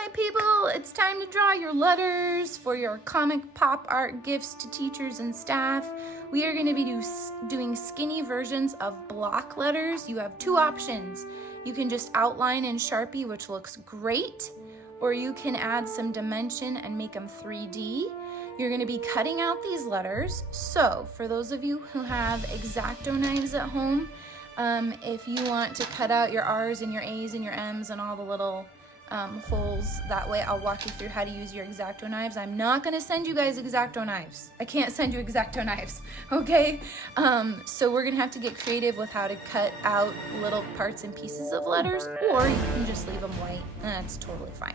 my people, it's time to draw your letters for your comic pop art gifts to teachers and staff. We are going to be doing skinny versions of block letters. You have two options. You can just outline in Sharpie, which looks great, or you can add some dimension and make them 3D. You're going to be cutting out these letters. So for those of you who have X-Acto knives at home, if you want to cut out your R's and your A's and your M's and all the little holes, that way I'll walk you through how to use your X-Acto knives. I'm not going to send you guys X-Acto knives. I can't send you X-Acto knives, okay? So we're going to have to get creative with how to cut out little parts and pieces of letters, or you can just leave them white, and that's totally fine.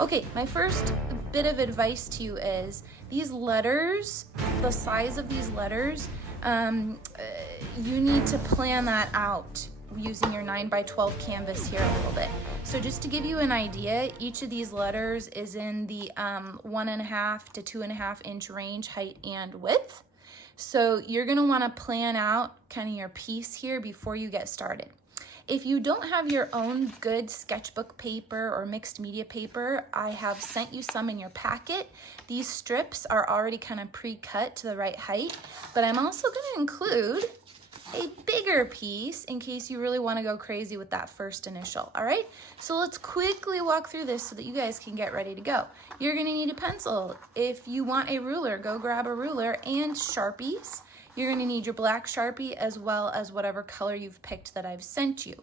Okay, my first bit of advice to you is these letters, the size of these letters, you need to plan that out using your 9x12 canvas here a little bit. So just to give you an idea, each of these letters is in the 1.5 to 2.5 inch range, height and width. So you're gonna wanna plan out kind of your piece here before you get started. If you don't have your own good sketchbook paper or mixed media paper, I have sent you some in your packet. These strips are already kind of pre-cut to the right height, but I'm also gonna include a bigger piece in case you really want to go crazy with that first initial. All right, so let's quickly walk through this so that you guys can get ready to go. You're going to need a pencil. If you want a ruler, go grab a ruler and Sharpies. You're going to need your black Sharpie as well as whatever color you've picked that I've sent you.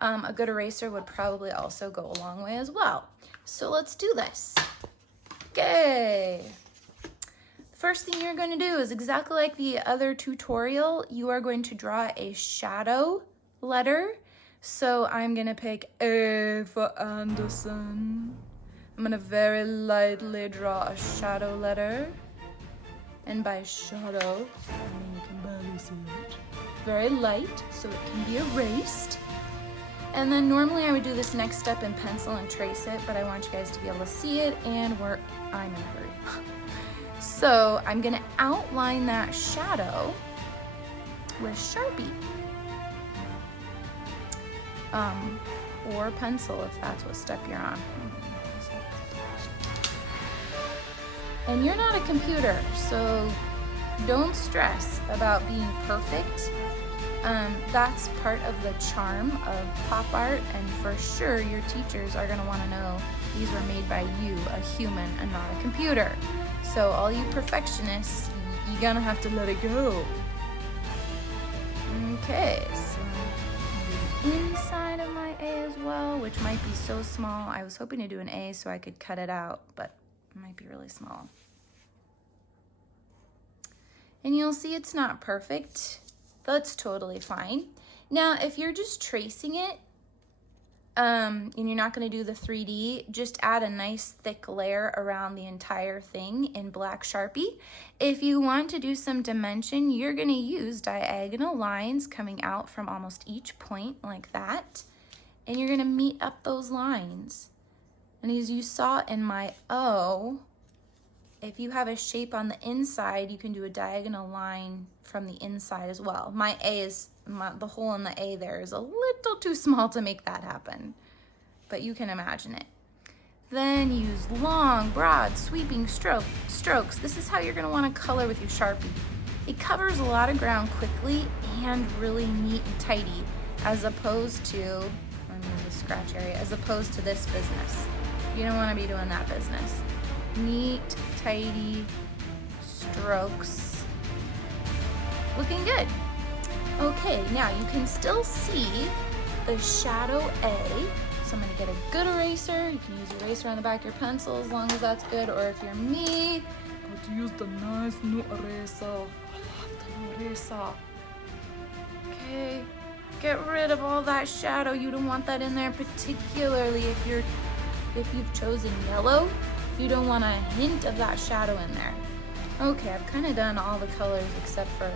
A good eraser would probably also go a long way as well. So let's do this. Okay. First thing you're going to do is exactly like the other tutorial, you are going to draw a shadow letter. So I'm going to pick A for Anderson. I'm going to very lightly draw a shadow letter. And by shadow, I mean you can barely see it. Very light, so it can be erased. And then normally I would do this next step in pencil and trace it, but I want you guys to be able to see it, and I'm in a hurry. So I'm gonna outline that shadow with Sharpie. Or pencil if that's what step you're on. And you're not a computer, so don't stress about being perfect. That's part of the charm of pop art, and for sure your teachers are gonna wanna know these were made by you, a human, and not a computer. So all you perfectionists, you're gonna have to let it go. Okay, so the inside of my A as well, which might be so small. I was hoping to do an A so I could cut it out, but it might be really small. And you'll see it's not perfect. That's totally fine. Now, if you're just tracing it, and you're not going to do the 3D, just add a nice thick layer around the entire thing in black Sharpie. If you want to do some dimension, you're going to use diagonal lines coming out from almost each point like that, and you're going to meet up those lines. And as you saw in my O, if you have a shape on the inside, you can do a diagonal line from the inside as well. My A is, the hole in the A there is a little too small to make that happen, but you can imagine it. Then use long, broad, sweeping strokes. This is how you're gonna wanna color with your Sharpie. It covers a lot of ground quickly and really neat and tidy, as opposed to, let me use the scratch area, as opposed to this business. You don't wanna be doing that business. Neat, tidy strokes. Looking good. Okay, now you can still see the shadow A. So I'm gonna get a good eraser. You can use your eraser on the back of your pencil as long as that's good, or if you're me, go to use the nice new eraser. I love the new eraser. Okay, get rid of all that shadow. You don't want that in there, particularly if you've chosen yellow. You don't want a hint of that shadow in there. Okay, I've kind of done all the colors except for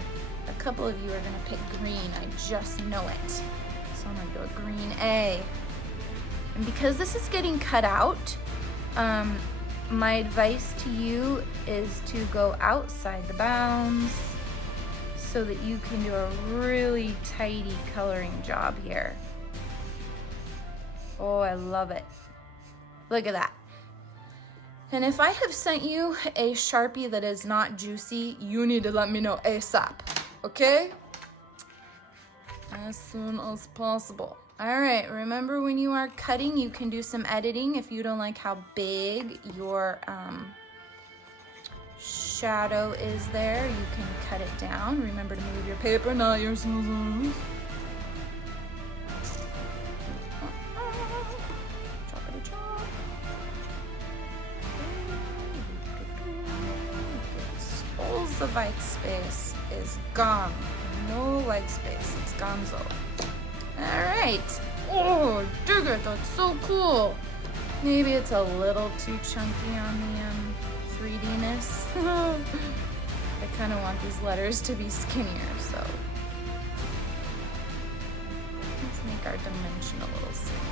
a couple of you are gonna pick green. I just know it. So I'm gonna do a green A. And because this is getting cut out, my advice to you is to go outside the bounds so that you can do a really tidy coloring job here. Oh, I love it. Look at that. And if I have sent you a Sharpie that is not juicy, you need to let me know ASAP, okay? As soon as possible. All right, remember when you are cutting, you can do some editing. If you don't like how big your shadow is there, you can cut it down. Remember to move your paper, not your scissors. Choppity chop. All the white space is gone. No white space, it's gonzo. All right. Oh, dig it, that's so cool. Maybe it's a little too chunky on the 3D-ness. I kind of want these letters to be skinnier, so let's make our dimension a little skinnier.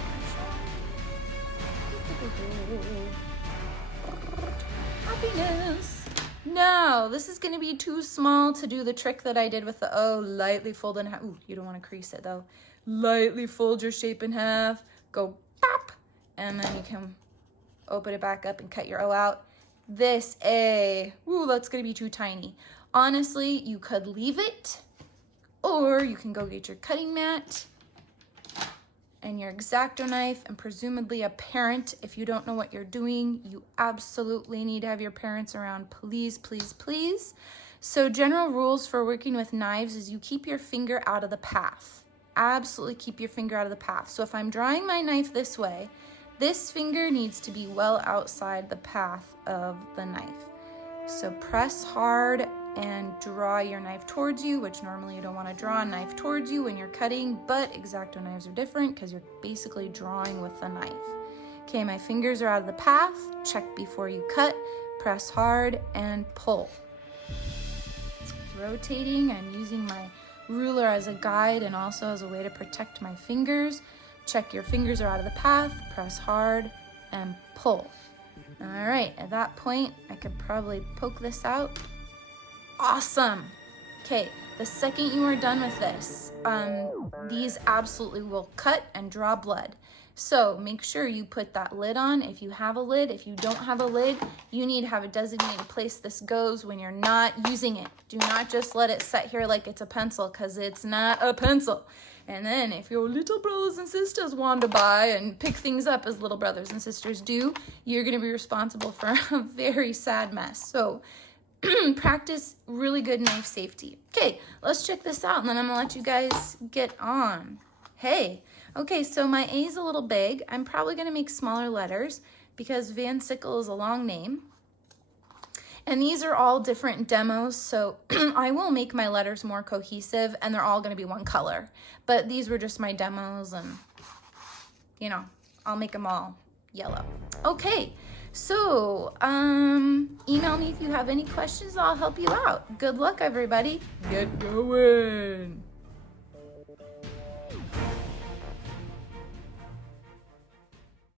Happiness. No, this is going to be too small to do the trick that I did with the O. Lightly fold in half. Ooh, you don't want to crease it though. Lightly fold your shape in half. Go pop. And then you can open it back up and cut your O out. This A. Ooh, that's going to be too tiny. Honestly, you could leave it. Or you can go get your cutting mat and your X-Acto knife, and presumably a parent. If you don't know what you're doing, you absolutely need to have your parents around. Please, please, please. So general rules for working with knives is you keep your finger out of the path. Absolutely keep your finger out of the path. So if I'm drawing my knife this way, this finger needs to be well outside the path of the knife. So press hard and draw your knife towards you, which normally you don't want to draw a knife towards you when you're cutting, but X-Acto knives are different because you're basically drawing with the knife. Okay, my fingers are out of the path. Check before you cut, press hard, and pull. Rotating, I'm using my ruler as a guide and also as a way to protect my fingers. Check your fingers are out of the path, press hard, and pull. All right, at that point, I could probably poke this out. Awesome. Okay, the second you are done with this, these absolutely will cut and draw blood. So make sure you put that lid on if you have a lid. If you don't have a lid, you need to have a designated place this goes when you're not using it. Do not just let it sit here like it's a pencil, because it's not a pencil. And then if your little brothers and sisters want to buy and pick things up as little brothers and sisters do, you're going to be responsible for a very sad mess. So practice really good knife safety. Okay, let's check this out, and then I'm gonna let you guys get on. Hey, okay, so my A is a little big. I'm probably gonna make smaller letters because Van Sickle is a long name. And these are all different demos, so I will make my letters more cohesive, and they're all gonna be one color. But these were just my demos, and you know, I'll make them all yellow. Okay. So, email me if you have any questions. I'll help you out. Good luck, everybody. Get going.